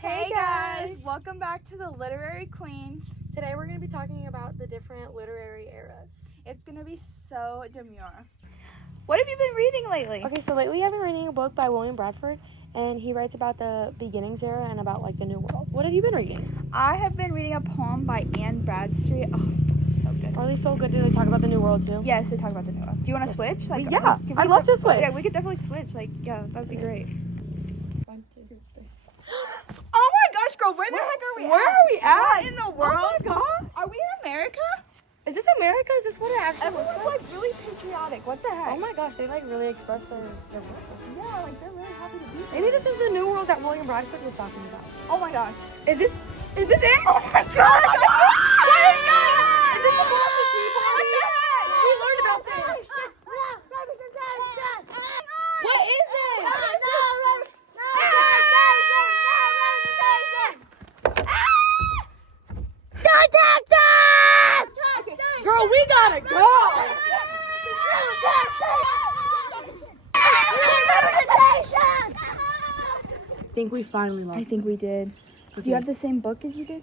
Hey guys, welcome back to the Literary Queens. Today we're going to be talking about the different literary eras. It's going to be so demure. What have you been reading lately? Okay, so lately I've been reading a book by William Bradford, and he writes about the beginnings era and about like the New World. What have you been reading? I have been reading a poem by Anne Bradstreet. Oh, so good. Are they so good? Do they talk about the New World too? Yes, they talk about the New World. Do you want to switch? Yeah, I'd love to switch. Yeah, we could definitely switch. That would be great. 1, 2, 3. Oh my gosh, girl, where the heck are we at? Where are we at? What in the world? Oh my god. Are we in America? Is this America? Is this what it actually looks Everyone's like? like really patriotic. What the heck? Oh my gosh, they like really express their world. Yeah, like they're really happy to be here. Maybe this is the New World that William Bradford was talking about. Oh my gosh. Is this it? Oh my gosh! What is going on? Is this the Boston Tea Party? What the heck? We learned about this. What is this? Girl, we gotta go. I think we finally lost. I think we did. Okay. Do you have the same book as you did?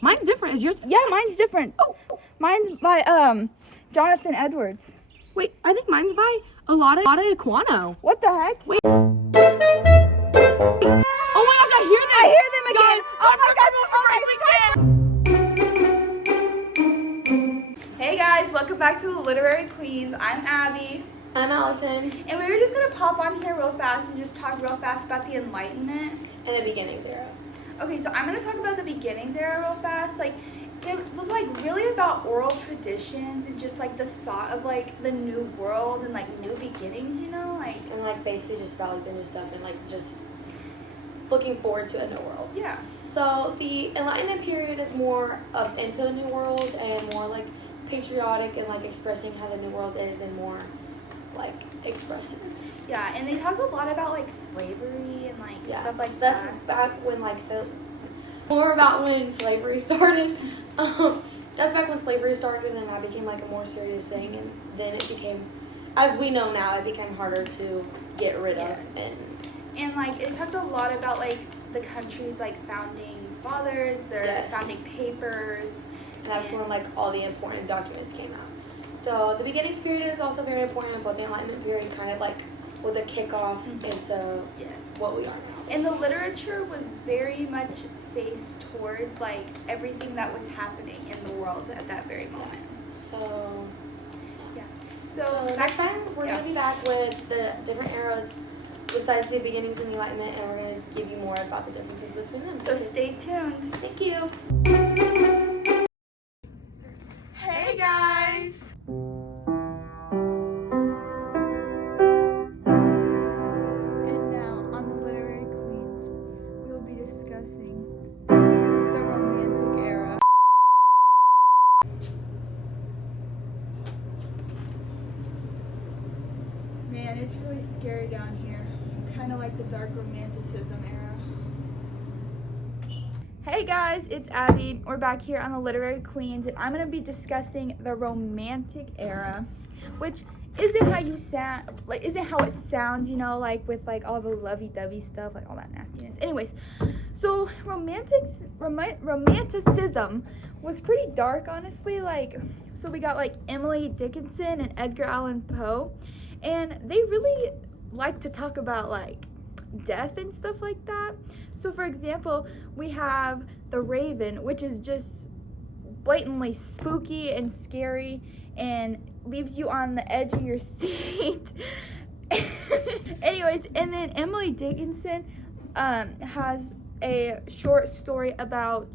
Mine's different. Is yours? Yeah, mine's different. Oh. Mine's by Jonathan Edwards. Wait, I think mine's by Alada Equano. What the heck? Wait. Oh my gosh, I hear them. I hear them again. Guys, Oh my gosh. Hey guys, welcome back to the Literary Queens. I'm Abby. I'm Allison. And we were just gonna pop on here real fast and just talk real fast about the Enlightenment. And the beginnings era. Okay, so I'm gonna talk about the beginnings era real fast. Like, it was like really about oral traditions and just like the thought of like the new world and like new beginnings, you know, like. And like basically just about like the new stuff and like just looking forward to a new world. Yeah. So the Enlightenment period is more up into the new world and more like patriotic and like expressing how the new world is and more like expressive. Yeah, and they talk a lot about like slavery and like stuff like that's that. back when like more about when slavery started. That's back when slavery started and that became like a more serious thing, and then it became, as we know now, it became harder to get rid of. And like it talked a lot about like the country's like founding fathers, their founding papers. And that's when like all the important documents came out. So the beginnings period is also very important, but the Enlightenment period kind of like was a kickoff into what we are now. And the literature was very much faced towards like everything that was happening in the world at that very moment. So So next time we're gonna be back with the different eras besides the beginnings and the Enlightenment, and we're gonna give you more about the differences between them. So stay tuned. Thank you. Hey guys. And now on the Literary Queen, we will be discussing the Romantic era. Man, it's really scary down here. Kind of like the dark romanticism era. Hey guys, it's Abby. We're back here on the Literary Queens, and I'm going to be discussing the Romantic era, which isn't how you sound, like isn't how it sounds, you know, like with like all the lovey-dovey stuff, like all that nastiness. Anyways, so romanticism was pretty dark, honestly. Like, so we got like Emily Dickinson and Edgar Allan Poe, and they really like to talk about like death and stuff like that. So for example, we have The Raven, which is just blatantly spooky and scary and leaves you on the edge of your seat. Anyways, and then Emily Dickinson has a short story about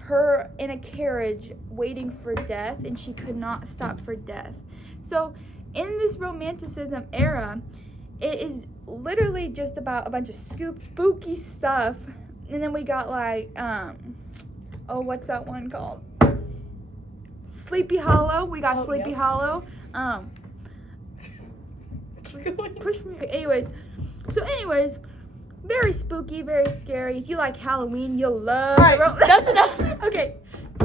her in a carriage waiting for death, and she could not stop for death. So in this romanticism era, it is literally just about a bunch of spooky stuff. And then we got like, what's that one called? Sleepy Hollow. We got Sleepy Hollow. Push me. Anyways, very spooky, very scary. If you like Halloween, you'll love. All right, that's enough. Okay,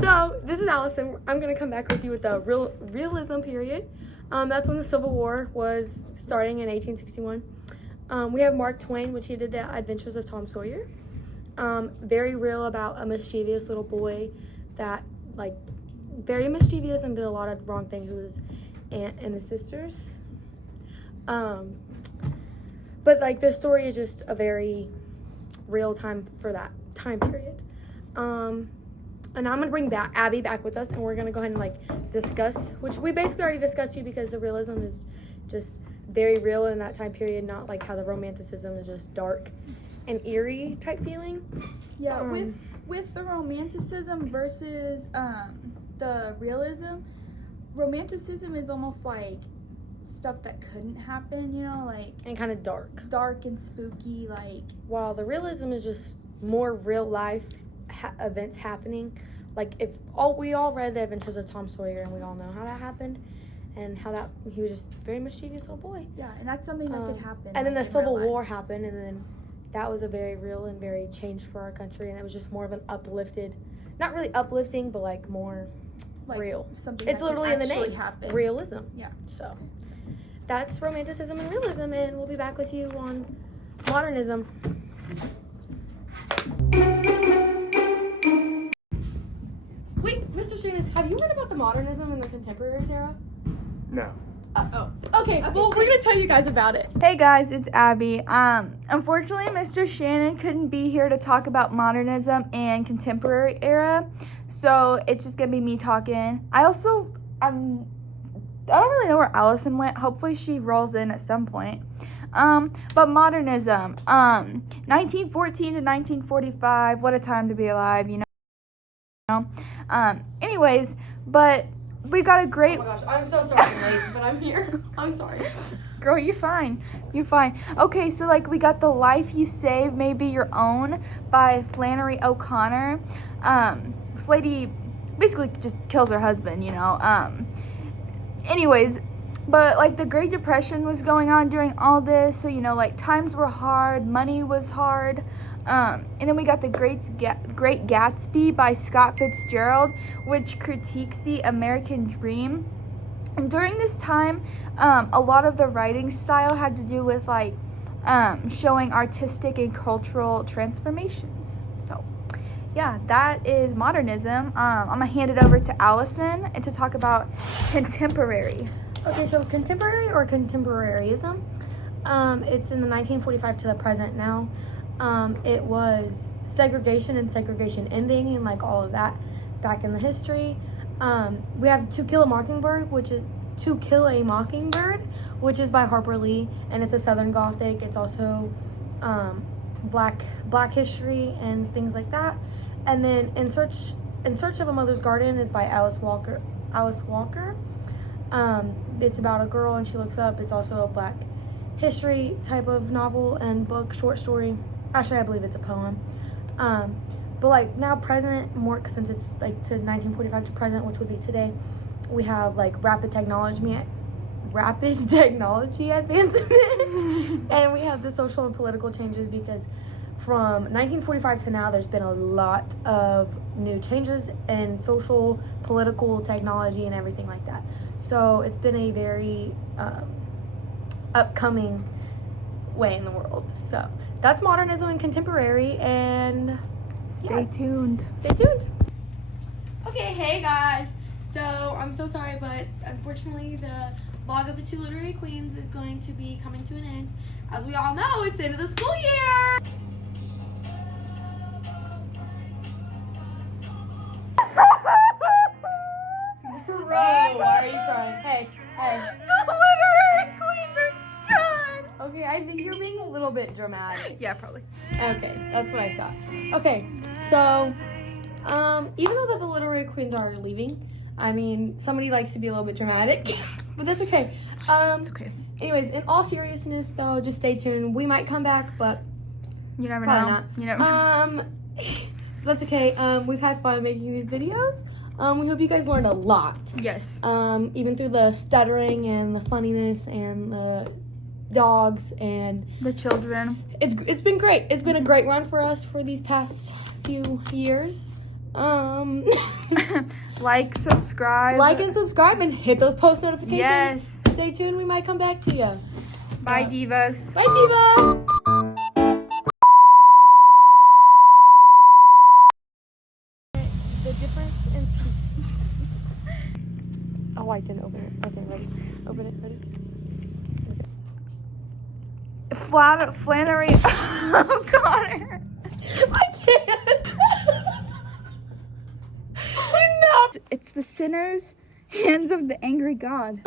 so this is Allison. I'm gonna come back with you with the realism period. That's when the Civil War was starting in 1861. We have Mark Twain, which he did the Adventures of Tom Sawyer. very real about a mischievous little boy that, like, very mischievous and did a lot of wrong things with his aunt and his sisters. But, like, this story is just a very real time for that time period. And I'm going to bring Abby back with us, and we're going to go ahead and, like, discuss, which we basically already discussed you because the realism is just very real in that time period, not like how the romanticism is just dark and eerie type feeling. Yeah, with the romanticism versus the realism, romanticism is almost like stuff that couldn't happen, you know, like, And kind of dark. and spooky, like, While the realism is just more real life events happening. Like, we all read The Adventures of Tom Sawyer, and we all know how that happened, and how that he was just a very mischievous little boy. yeah, and that's something that could happen. And then the like, in Civil real War life. happened, and then that was a very real and very change for our country, and it was just more of an uplifted, not really uplifting, but like more Like, real. Something It's that could literally in the actually name, happen. realism. Yeah. So that's romanticism and realism, and we'll be back with you on modernism. Wait, Mr. Shannon, have you heard about the modernism in the contemporary era? No. Okay, well, we're gonna tell you guys about it. Hey guys, it's Abby. Unfortunately, Mr. Shannon couldn't be here to talk about modernism and contemporary era, so it's just gonna be me talking. I don't really know where Allison went. Hopefully, she rolls in at some point. But modernism, 1914 to 1945. What a time to be alive, you know. Anyways, but we got a great. Oh my gosh, I'm so sorry I'm late, but I'm here. I'm sorry. Girl, you're fine. You're fine. Okay, so like we got The Life You Save May Be Your Own by Flannery O'Connor. This lady basically just kills her husband, you know. Anyways, but like the Great Depression was going on during all this, so you know, like times were hard, money was hard. And then we got The Great Gatsby by Scott Fitzgerald, which critiques the American dream. And during this time, a lot of the writing style had to do with like showing artistic and cultural transformations. So, yeah, that is modernism. I'm gonna hand it over to Allison and to talk about contemporary. Okay, so contemporary or contemporaryism, it's in the 1945 to the present now. It was segregation and segregation ending and like all of that back in the history. We have To Kill a Mockingbird, which is by Harper Lee, and it's a Southern Gothic. It's also black history and things like that. And then In Search of a Mother's Garden is by Alice Walker. It's about a girl and she looks up. It's also a black history type of novel and book, short story. Actually, I believe it's a poem. But like now present, more since it's like to 1945 to present, which would be today, we have like rapid technology advancement, and we have the social and political changes because from 1945 to now, there's been a lot of new changes in social, political, technology, and everything like that. So it's been a very upcoming way in the world. So that's modernism and contemporary, and Stay tuned. Stay tuned. Okay, hey guys. So I'm so sorry, but unfortunately the vlog of the two literary queens is going to be coming to an end. As we all know, it's the end of the school year. Bro, why are you crying? Hey. The literary queens are done. Okay, I think you're being a little bit dramatic. Yeah, probably. Okay, that's what I thought. Okay, so, even though the literary queens are leaving, I mean, somebody likes to be a little bit dramatic, but that's okay. It's okay. Anyways, in all seriousness, though, just stay tuned. We might come back, but You never probably know. not. You never know. That's okay. We've had fun making these videos. We hope you guys learned a lot. Yes. Even through the stuttering and the funniness and the dogs and The children. it's been great. It's been a great run for us for these past few years. Like, subscribe. Like and subscribe and hit those post notifications. Yes. Stay tuned. We might come back to you. Bye, divas. Bye, Diva. Oh, I didn't open it. Okay, ready. Open it. Ready. Flannery O'Connor. I can't. No. It's the sinner's hands of the angry God.